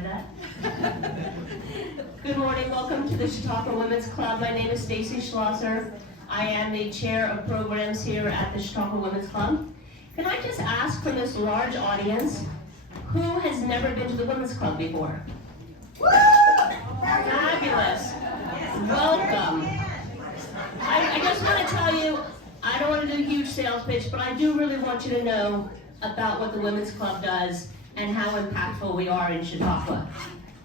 started that. Good morning, welcome to the Chautauqua Women's Club. My name is Stacy Schlosser. I am the chair of programs here at the Chautauqua Women's Club. Can I just ask from this large audience, who has never been to the Women's Club before? Fabulous. Welcome. I just want to tell you, I don't want to do a huge sales pitch, but I do really want you to know about what the Women's Club does and how impactful we are in Chautauqua.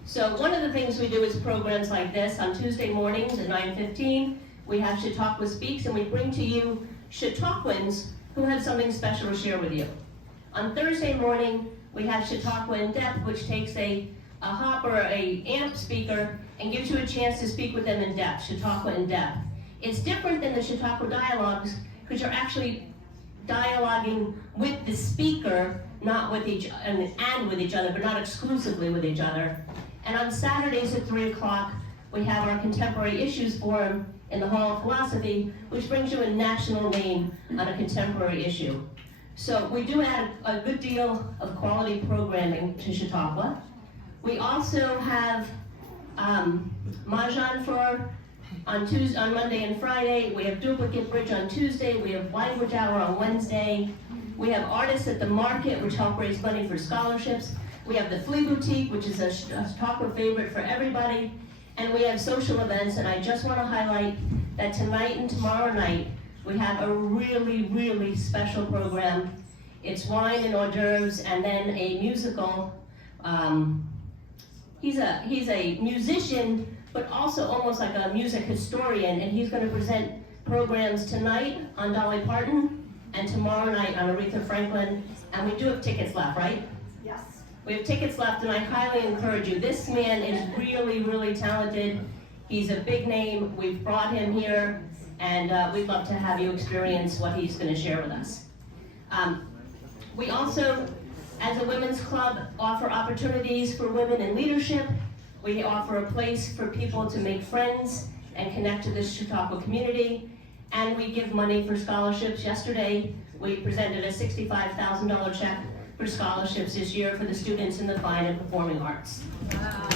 So one of the things we do is programs like this. On Tuesday mornings at 9:15, we have Chautauqua Speaks, and we bring to you Chautauquans who have something special to share with you. On Thursday morning, we have Chautauqua in Depth, which takes a hop or a amp speaker and gives you a chance to speak with them in depth, Chautauqua in Depth. It's different than the Chautauqua Dialogues, because you're actually dialoguing with the speaker, not with each and with each other, but not exclusively with each other. And on Saturdays at 3 o'clock, we have our Contemporary Issues Forum in the Hall of Philosophy, which brings you a national name on a contemporary issue. So we do add a good deal of quality programming to Chautauqua. We also have Mahjong on Monday and Friday. We have Duplicate Bridge on Tuesday. We have Language Hour on Wednesday. We have Artists at the Market, which help raise money for scholarships. We have the Flea Boutique, which is a Chautauqua favorite for everybody. And we have social events, and I just want to highlight that tonight and tomorrow night, we have a really, really special program. It's wine and hors d'oeuvres, and then a musical. He's a musician, but also almost like a music historian, and he's going to present programs tonight on Dolly Parton and tomorrow night on Aretha Franklin. And we do have tickets left, right? Yes. We have tickets left, and I highly encourage you. This man is really, really talented. He's a big name. We've brought him here, and we'd love to have you experience what he's going to share with us. We also, as a women's club, offer opportunities for women in leadership. We offer a place for people to make friends and connect to the Chautauqua community, and we give money for scholarships. Yesterday, we presented a $65,000 check for scholarships this year for the students in the fine and performing arts. Wow.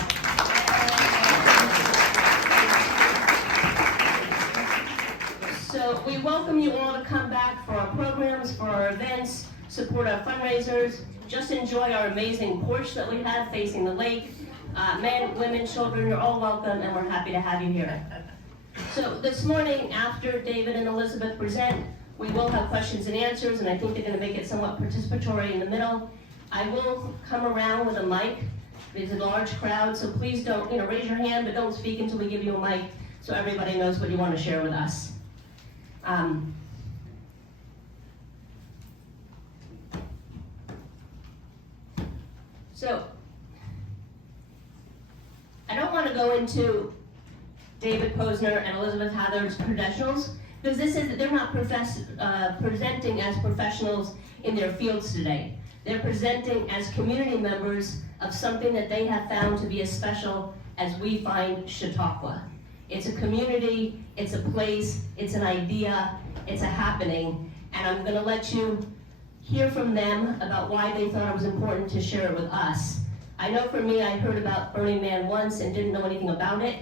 So we welcome you all to come back for our programs, for our events, support our fundraisers, just enjoy our amazing porch that we have facing the lake. Men, women, children, you're all welcome, and we're happy to have you here. So this morning, after David and Elizabeth present, we will have questions and answers, and I think they're going to make it somewhat participatory in the middle. I will come around with a mic. There's a large crowd, so please don't, raise your hand, but don't speak until we give you a mic so everybody knows what you want to share with us. So, I don't want to go into David Posner and Elizabeth Hather's credentials, because they're not presenting as professionals in their fields today. They're presenting as community members of something that they have found to be as special as we find Chautauqua. It's a community, it's a place, it's an idea, it's a happening, and I'm going to let you hear from them about why they thought it was important to share it with us. I know for me, I heard about Burning Man once and didn't know anything about it,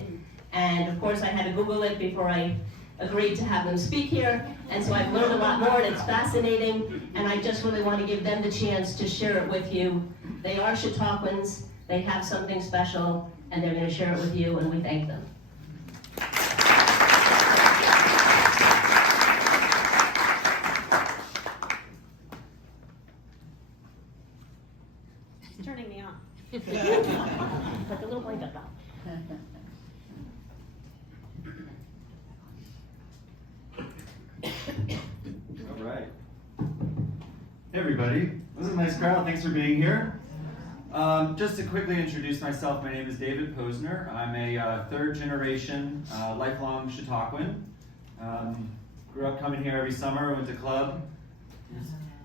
and of course I had to Google it before I agreed to have them speak here, and so I've learned a lot more, and it's fascinating, and I just really want to give them the chance to share it with you. They are Chautauquans, they have something special, and they're going to share it with you, and we thank them. It's turning me on. Put the little blanket up. All right. Hey everybody, this is a nice crowd, thanks for being here. Just to quickly introduce myself, my name is David Posner. I'm a third generation lifelong Chautauquan. Grew up coming here every summer, went to club,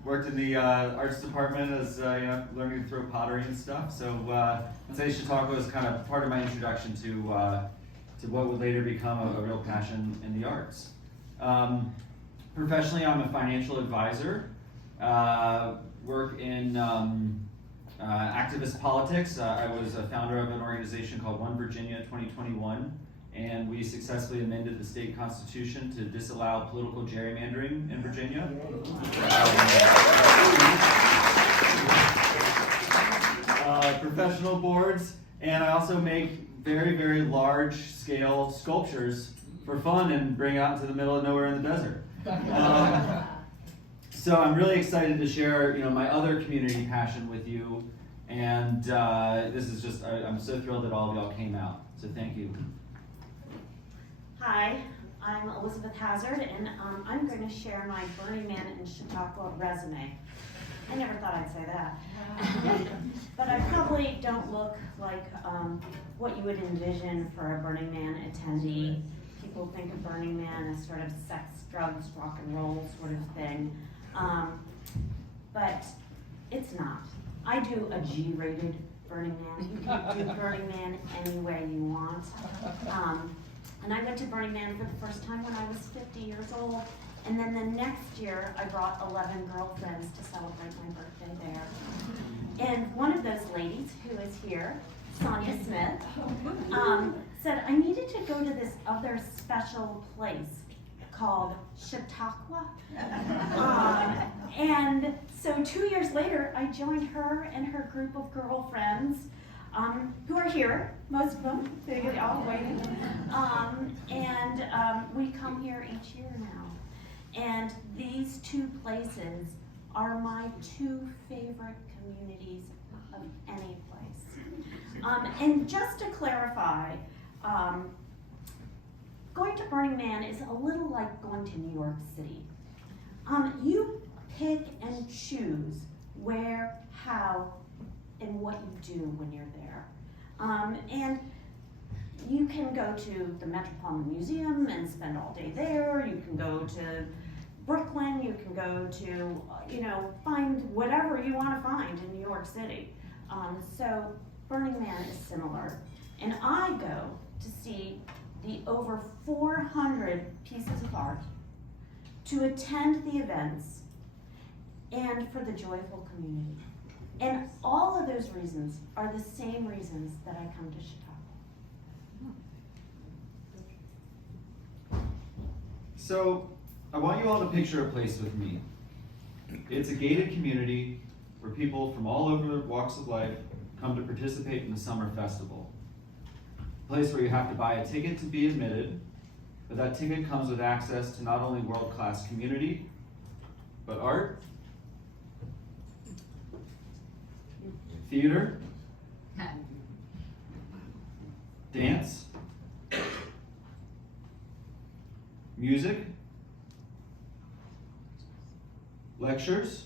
worked in the arts department as learning to throw pottery and stuff. So I'd say Chautauqua is kind of part of my introduction to what would later become a real passion in the arts. Professionally, I'm a financial advisor. Work in activist politics. I was a founder of an organization called One Virginia 2021, and we successfully amended the state constitution to disallow political gerrymandering in Virginia. Professional boards, and I also make very, very large scale sculptures for fun and bring out into the middle of nowhere in the desert. So I'm really excited to share, my other community passion with you, and this is just, I'm so thrilled that all of y'all came out, so thank you. Hi, I'm Elizabeth Hazard, and I'm going to share my Burning Man in Chautauqua resume. I never thought I'd say that. But I probably don't look like what you would envision for a Burning Man attendee. People think of Burning Man as sort of sex, drugs, rock and roll sort of thing. But it's not. I do a G-rated Burning Man. You can do Burning Man any way you want. And I went to Burning Man for the first time when I was 50 years old. And then the next year, I brought 11 girlfriends to celebrate my birthday there. And one of those ladies who is here, Sonia Smith, said I needed to go to this other special place called Chautauqua. And so 2 years later, I joined her and her group of girlfriends who are here, most of them, they're all waiting. We come here each year now. And these two places are my two favorite communities of any place. And just to clarify, going to Burning Man is a little like going to New York City. You pick and choose where, how, and what you do when you're there. And you can go to the Metropolitan Museum and spend all day there. You can go to Brooklyn. You can go to, find whatever you want to find in New York City. So Burning Man is similar. And I go to see the over 400 pieces of art, to attend the events, and for the joyful community. And all of those reasons are the same reasons that I come to Chautauqua. So I want you all to picture a place with me. It's a gated community where people from all over walks of life come to participate in the summer festival. A place where you have to buy a ticket to be admitted, but that ticket comes with access to not only world-class community, but art, theater, dance, music, lectures,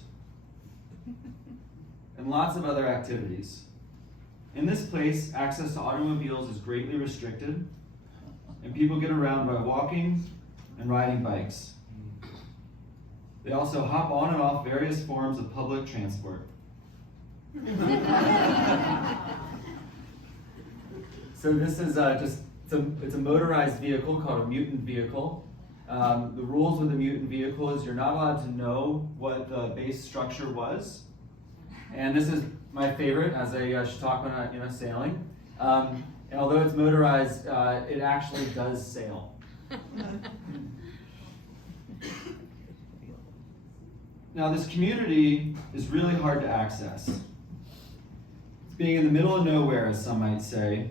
and lots of other activities. In this place, access to automobiles is greatly restricted, and people get around by walking and riding bikes. They also hop on and off various forms of public transport. So this is it's a motorized vehicle called a mutant vehicle. The rules with a mutant vehicle is you're not allowed to know what the base structure was. And this is my favorite as a Chautauqua, sailing. And although it's motorized, it actually does sail. Now this community is really hard to access. It's being in the middle of nowhere, as some might say,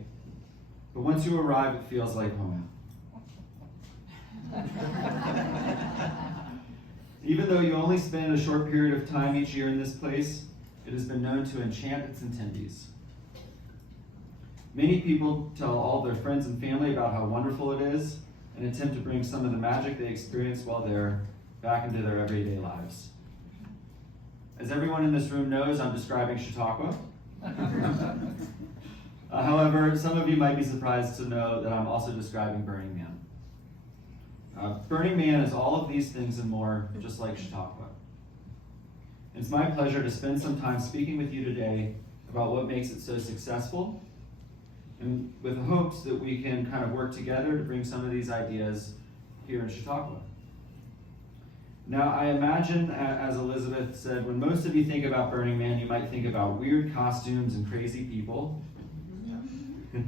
but once you arrive, it feels like home. Even though you only spend a short period of time each year in this place, it has been known to enchant its attendees. Many people tell all their friends and family about how wonderful it is and attempt to bring some of the magic they experienced while there back into their everyday lives. As everyone in this room knows, I'm describing Chautauqua. However, some of you might be surprised to know that I'm also describing Burning Man. Burning Man is all of these things and more, just like Chautauqua. It's my pleasure to spend some time speaking with you today about what makes it so successful, and with hopes that we can kind of work together to bring some of these ideas here in Chautauqua. Now, I imagine, as Elizabeth said, when most of you think about Burning Man, you might think about weird costumes and crazy people. You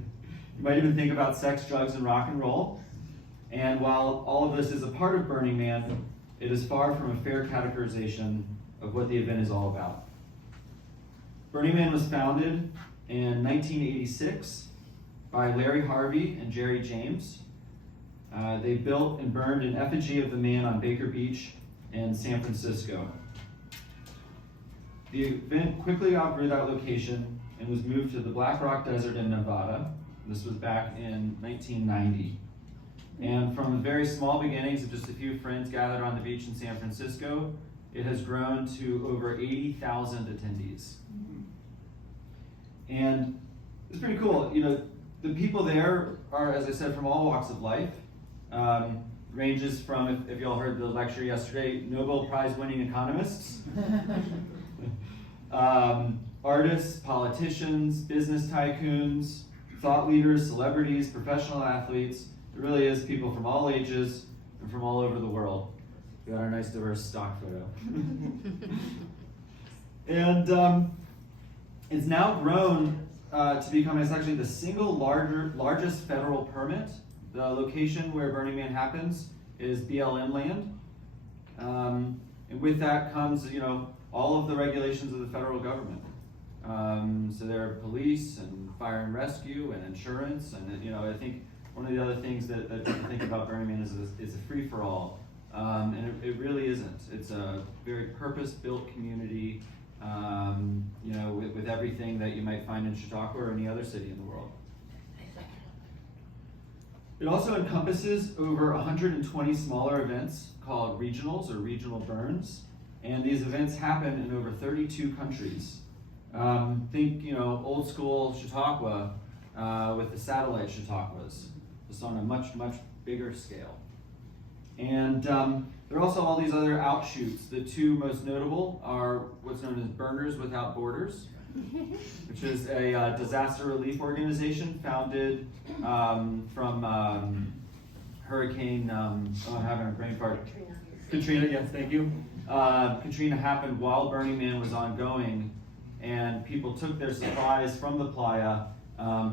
might even think about sex, drugs, and rock and roll. And while all of this is a part of Burning Man, it is far from a fair categorization of what the event is all about. Burning Man was founded in 1986 by Larry Harvey and Jerry James. They built and burned an effigy of the man on Baker Beach in San Francisco. The event quickly outgrew that location and was moved to the Black Rock Desert in Nevada. This was back in 1990. And from the very small beginnings of just a few friends gathered on the beach in San Francisco, it has grown to over 80,000 attendees. And it's pretty cool. You know, the people there are, as I said, from all walks of life. Ranges from, if y'all heard the lecture yesterday, Nobel Prize winning economists, artists, politicians, business tycoons, thought leaders, celebrities, professional athletes. It really is people from all ages and from all over the world. We got our nice diverse stock photo. And it's now grown to become, it's actually the single largest federal permit. The location where Burning Man happens is BLM land. And with that comes, you know, all of the regulations of the federal government. So there are police and fire and rescue and insurance. And, you know, I think one of the other things that people think about Burning Man is a free-for-all. And it really isn't. It's a very purpose-built community, you know, with everything that you might find in Chautauqua or any other city in the world. It also encompasses over 120 smaller events called regionals or regional burns, and these events happen in over 32 countries. Think, you know, old school Chautauqua with the satellite Chautauquas, just on a much, much bigger scale. And there are also all these other outshoots. The two most notable are what's known as Burners Without Borders, which is a disaster relief organization founded from Hurricane, I'm having a brain fart. Katrina, yes, thank you. Katrina happened while Burning Man was ongoing, and people took their supplies from the playa,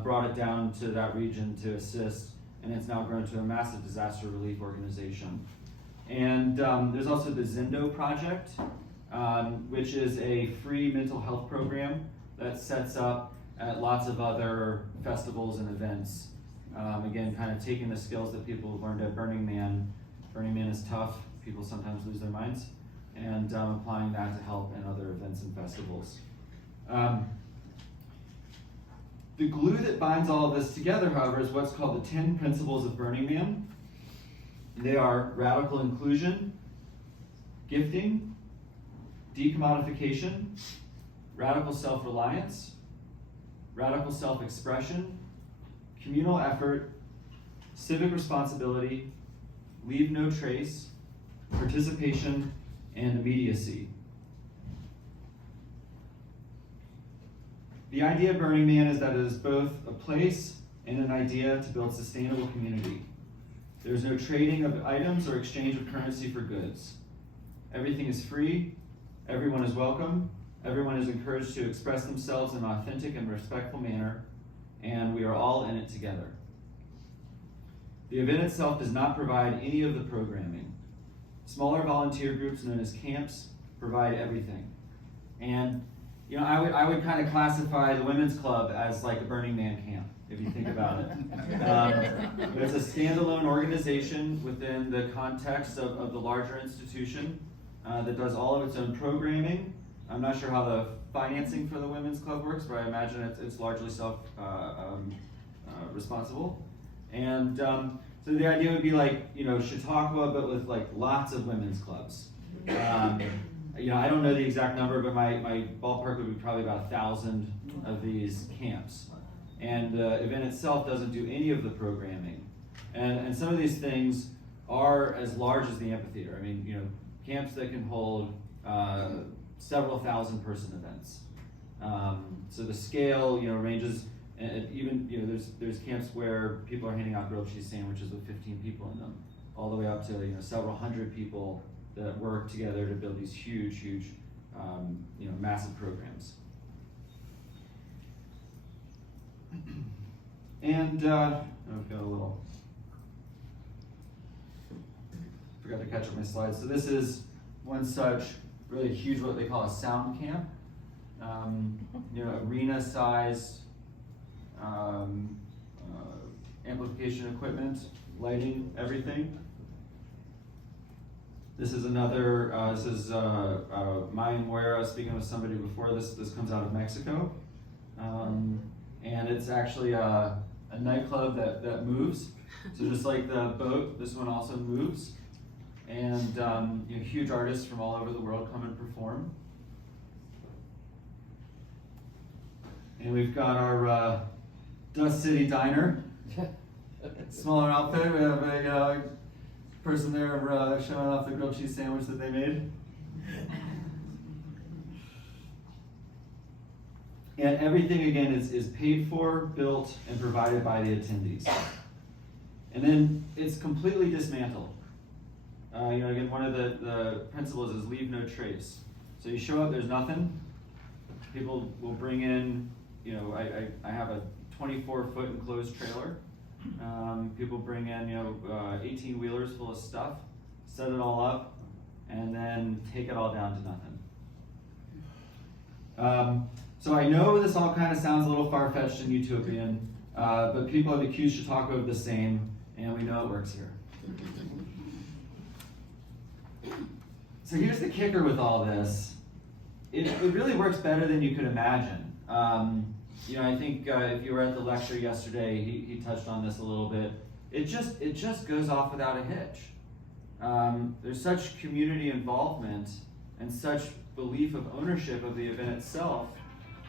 brought it down to that region to assist, and it's now grown to a massive disaster relief organization. And there's also the Zendo Project, which is a free mental health program that sets up at lots of other festivals and events. Again, kind of taking the skills that people have learned at Burning Man. Burning Man is tough, people sometimes lose their minds, and applying that to help in other events and festivals. The glue that binds all of this together, however, is what's called the 10 principles of Burning Man. They are radical inclusion, gifting, decommodification, radical self-reliance, radical self-expression, communal effort, civic responsibility, leave no trace, participation, and immediacy. The idea of Burning Man is that it is both a place and an idea to build sustainable community. There is no trading of items or exchange of currency for goods. Everything is free, everyone is welcome, everyone is encouraged to express themselves in an authentic and respectful manner, and we are all in it together. The event itself does not provide any of the programming. Smaller volunteer groups known as camps provide everything. And you know, I would kind of classify the Women's Club as like a Burning Man camp, if you think about it. It's a standalone organization within the context of the larger institution that does all of its own programming. I'm not sure how the financing for the Women's Club works, but I imagine it's largely self-responsible. And so the idea would be like, you know, Chautauqua, but with like lots of women's clubs. You know, I don't know the exact number, but my ballpark would be probably about 1,000 of these camps. And the event itself doesn't do any of the programming. And some of these things are as large as the amphitheater. I mean, you know, camps that can hold several thousand person events. So the scale, you know, ranges, and even, you know, there's camps where people are handing out grilled cheese sandwiches with 15 people in them, all the way up to, you know, several hundred people that work together to build these huge, massive programs. And I've got a little, forgot to catch up my slides. So this is one such really huge, what they call a sound camp. Arena-sized amplification equipment, lighting, everything. This is another, Mayan Muera, speaking with somebody before this comes out of Mexico. And it's actually a nightclub that moves. So just like the boat, this one also moves. And huge artists from all over the world come and perform. And we've got our Dust City Diner. Smaller outfit. We have a person there showing off the grilled cheese sandwich that they made. And everything, again, is paid for, built, and provided by the attendees. And then it's completely dismantled. Again, one of the principles is leave no trace. So you show up, there's nothing. People will bring in, I have a 24-foot enclosed trailer. People bring in, 18 wheelers full of stuff, set it all up, and then take it all down to nothing. So I know this all kind of sounds a little far-fetched and utopian, but people have accused Chautauqua of the same, and we know it works here. So here's the kicker with all this. It really works better than you could imagine. I think if you were at the lecture yesterday, he touched on this a little bit. It just goes off without a hitch. There's such community involvement and such belief of ownership of the event itself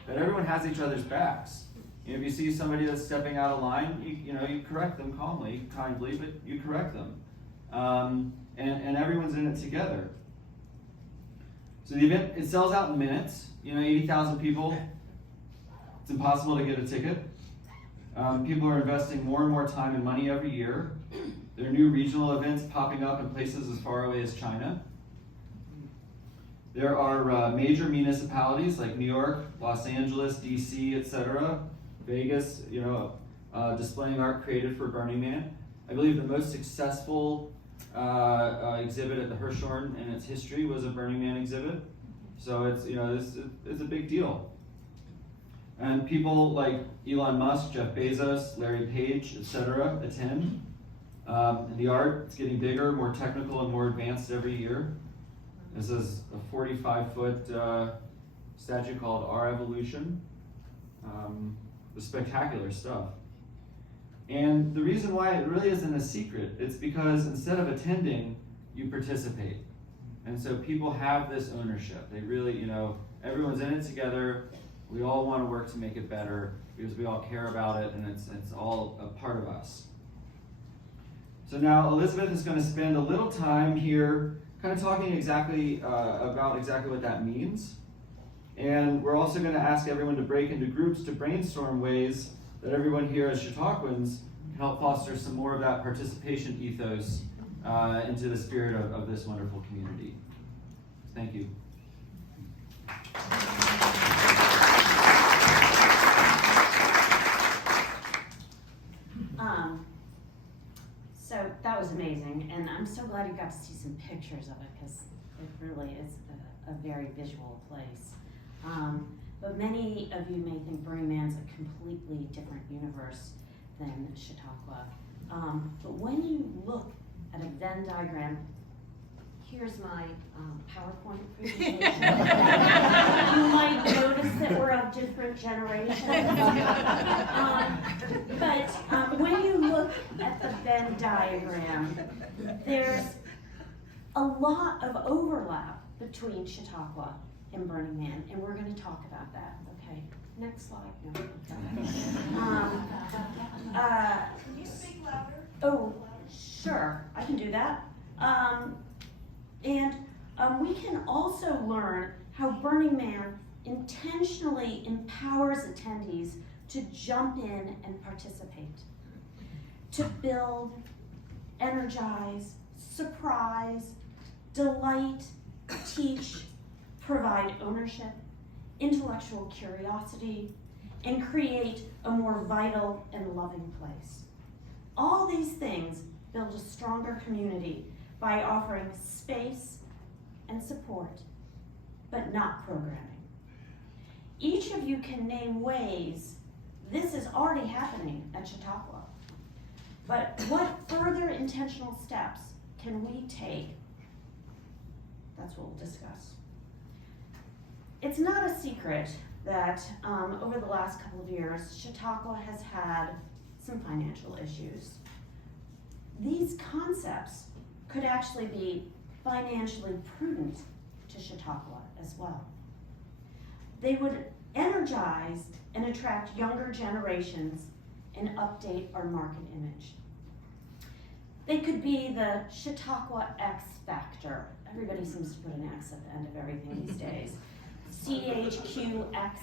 that everyone has each other's backs. If you see somebody that's stepping out of line, you correct them calmly, kindly, but you correct them. And everyone's in it together. So the event, it sells out in minutes. 80,000 people. It's impossible to get a ticket. People are investing more and more time and money every year. There are new regional events popping up in places as far away as China. There are major municipalities like New York, Los Angeles, DC, etc., Vegas, displaying art created for Burning Man. I believe the most successful exhibit at the Hirshhorn in its history was a Burning Man exhibit. So it's a big deal. And people like Elon Musk, Jeff Bezos, Larry Page, etc. attend. And the art is getting bigger, more technical, and more advanced every year. This is a 45-foot statue called Our Evolution. The spectacular stuff. And the reason why it really isn't a secret, it's because instead of attending, you participate. And so people have this ownership. They really, everyone's in it together. We all want to work to make it better because we all care about it, and it's all a part of us. So now Elizabeth is going to spend a little time here kind of talking about exactly what that means. And we're also going to ask everyone to break into groups to brainstorm ways that everyone here as Chautauquans can help foster some more of that participation ethos into the spirit of this wonderful community. Thank you. So that was amazing, and I'm so glad you got to see some pictures of it because it really is a very visual place. But many of you may think Burning Man's a completely different universe than Chautauqua. But when you look at a Venn diagram, here's my PowerPoint presentation. You might notice that we're of different generations. But when you look at the Venn diagram, there's a lot of overlap between Chautauqua and Burning Man, and we're going to talk about that. Okay, next slide. No, Can you speak louder? Oh, sure, I can do that. We can also learn how Burning Man intentionally empowers attendees to jump in and participate, to build, energize, surprise, delight, teach, provide ownership, intellectual curiosity, and create a more vital and loving place. All these things build a stronger community by offering space and support, but not programming. Each of you can name ways this is already happening at Chautauqua, but what further intentional steps can we take? That's what we'll discuss. It's not a secret that over the last couple of years, Chautauqua has had some financial issues. These concepts could actually be financially prudent to Chautauqua as well. They would energize and attract younger generations and update our market image. They could be the Chautauqua X factor. Everybody seems to put an X at the end of everything these days. CHQX.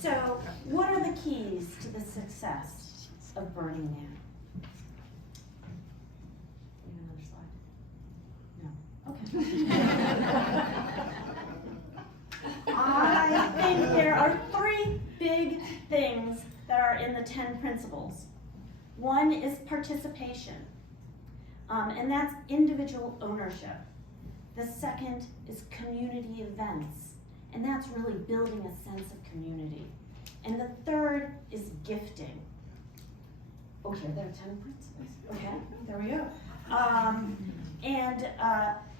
So what are the keys to the success of Burning Man? Another slide? No. Okay. I think there are 3 big things that are in the 10 principles. One is participation, and that's individual ownership. The second is community events, and that's really building a sense of community. And the third is gifting. Oh, here, there are 10 principles. Okay, there we go.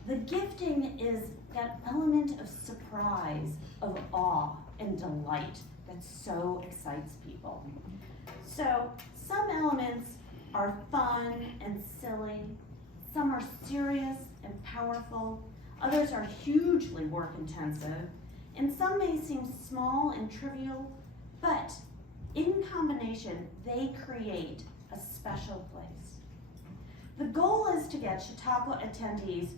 The gifting is that element of surprise, of awe and delight that so excites people. So some elements are fun and silly, some are serious and powerful, others are hugely work intensive, and some may seem small and trivial, but in combination, they create a special place. The goal is to get Chautauqua attendees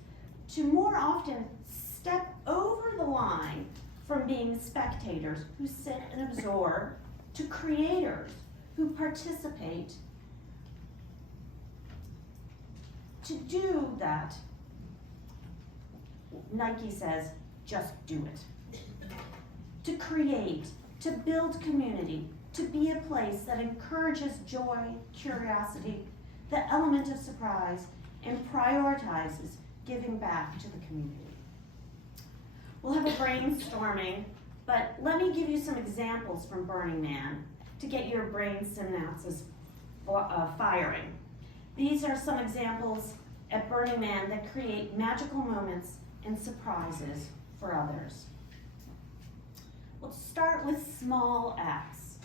to more often step over the line from being spectators who sit and absorb to creators who participate. To do that, Nike says, just do it. To create, to build community, to be a place that encourages joy, curiosity, the element of surprise, and prioritizes giving back to the community. We'll have a brainstorming, but let me give you some examples from Burning Man to get your brain synapses firing. These are some examples at Burning Man that create magical moments and surprises for others. We'll start with small acts.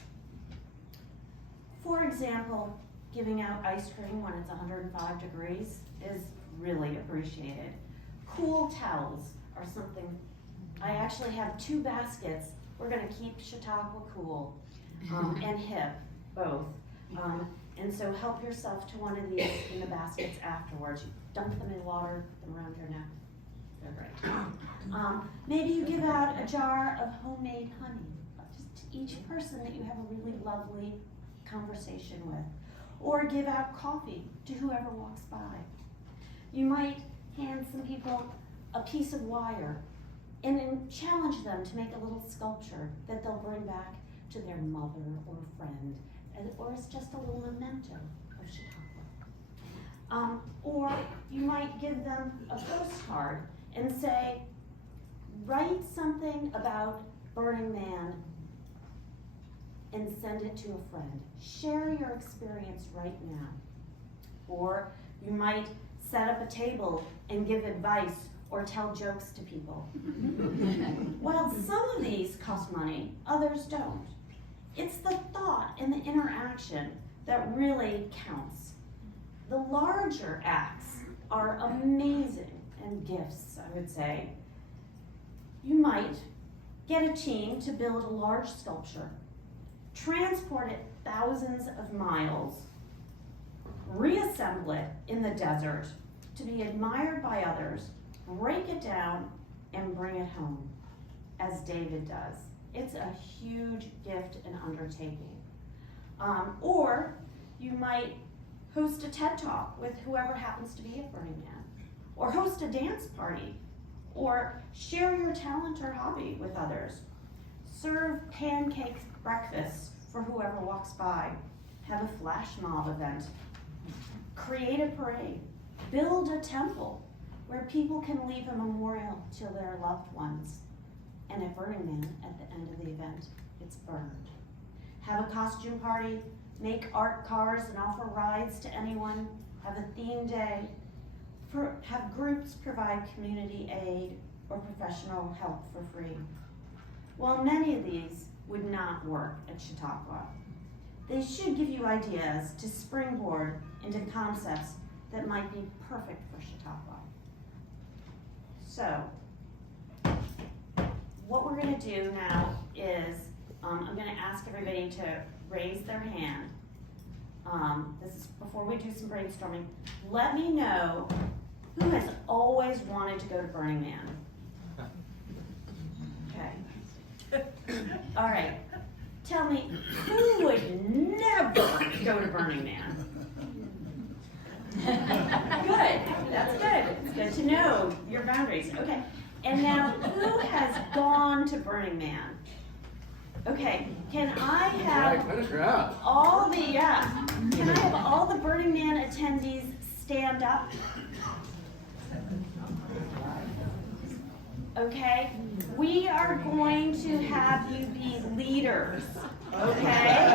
For example, giving out ice cream when it's 105 degrees is really appreciated. Cool towels are something. I actually have 2 baskets. We're going to keep Chautauqua cool and hip, both. And so help yourself to one of these in the baskets afterwards. You dump them in water, put them around your neck. They're great. Maybe you give out a jar of homemade honey, just to each person that you have a really lovely conversation with. Or give out coffee to whoever walks by. You might hand some people a piece of wire and then challenge them to make a little sculpture that they'll bring back to their mother or friend, or it's just a little memento of Chautauqua. Or you might give them a postcard and say, write something about Burning Man and send it to a friend. Share your experience right now. Or you might set up a table and give advice or tell jokes to people. While some of these cost money, others don't. It's the thought and the interaction that really counts. The larger acts are amazing, and gifts, I would say. You might get a team to build a large sculpture, transport it thousands of miles, reassemble it in the desert to be admired by others, break it down, and bring it home, as David does. It's a huge gift and undertaking. Or you might host a TED Talk with whoever happens to be at Burning Man, or host a dance party, or share your talent or hobby with others. Serve pancake breakfast for whoever walks by. Have a flash mob event. Create a parade. Build a temple where people can leave a memorial to their loved ones. And at Burning Man, at the end of the event, it's burned. Have a costume party. Make art cars and offer rides to anyone. Have a theme day. Have groups provide community aid or professional help for free. While many of these would not work at Chautauqua, they should give you ideas to springboard into concepts that might be perfect for Chautauqua. So, what we're gonna do now is, I'm gonna ask everybody to raise their hand. This is before we do some brainstorming. Let me know who has always wanted to go to Burning Man. Okay. All right. Tell me, who would never go to Burning Man? Good. That's good. It's good to know your boundaries. Okay. And now, who has gone to Burning Man? Okay. Can I have all the Can I have all the Burning Man attendees stand up? Okay, we are going to have you be leaders, okay?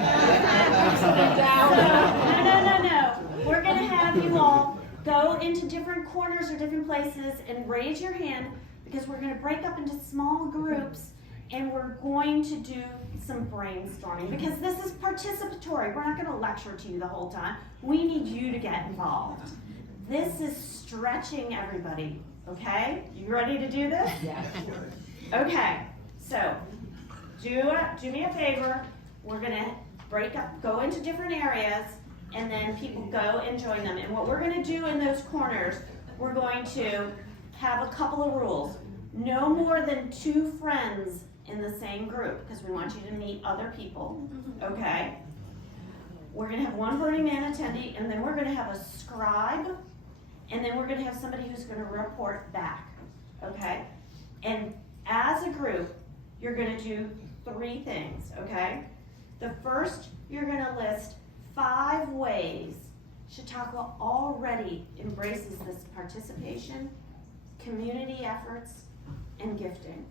No. We're going to have you all go into different corners or different places and raise your hand, because we're going to break up into small groups and we're going to do some brainstorming, because this is participatory. We're not going to lecture to you the whole time. We need you to get involved. This is stretching everybody. Okay, you ready to do this? Yeah. Okay, so do me a favor. We're gonna break up, go into different areas, and then people go and join them. And what we're gonna do in those corners, we're going to have a couple of rules. No more than 2 friends in the same group, because we want you to meet other people. Okay. We're gonna have 1 Burning Man attendee, and then we're gonna have a scribe. And then we're going to have somebody who's going to report back, okay? And as a group, you're going to do 3 things, okay? The first, you're going to list 5 ways Chautauqua already embraces this participation, community efforts, and gifting.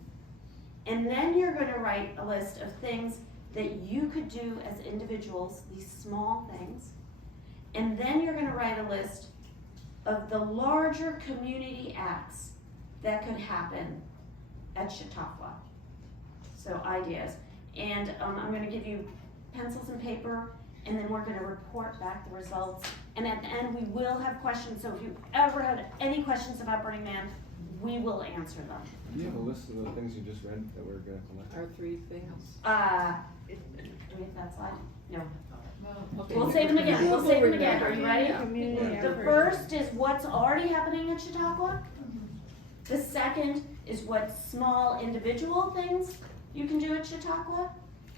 And then you're going to write a list of things that you could do as individuals, these small things. And then you're going to write a list of the larger community acts that could happen at Chautauqua. So ideas. And I'm going to give you pencils and paper, and then we're going to report back the results. And at the end, we will have questions. So if you ever had any questions about Burning Man, we will answer them. Do you have a list of the things you just read that we're going to collect? Our 3 things. Do we have that slide? No. Okay. We'll save them again. We'll save them again. Are you ready? Yeah. The first is what's already happening at Chautauqua. The second is what small individual things you can do at Chautauqua.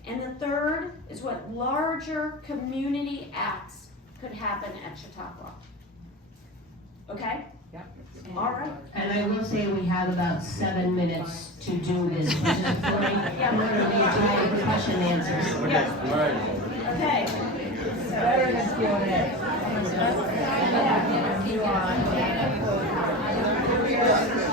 And the third is what larger community acts could happen at Chautauqua. Okay? Yeah. All right. And I will say we have about 7 minutes to do this, which is literally a giant question and answers. Yeah. All right. Okay. Better than Q&A. Yeah.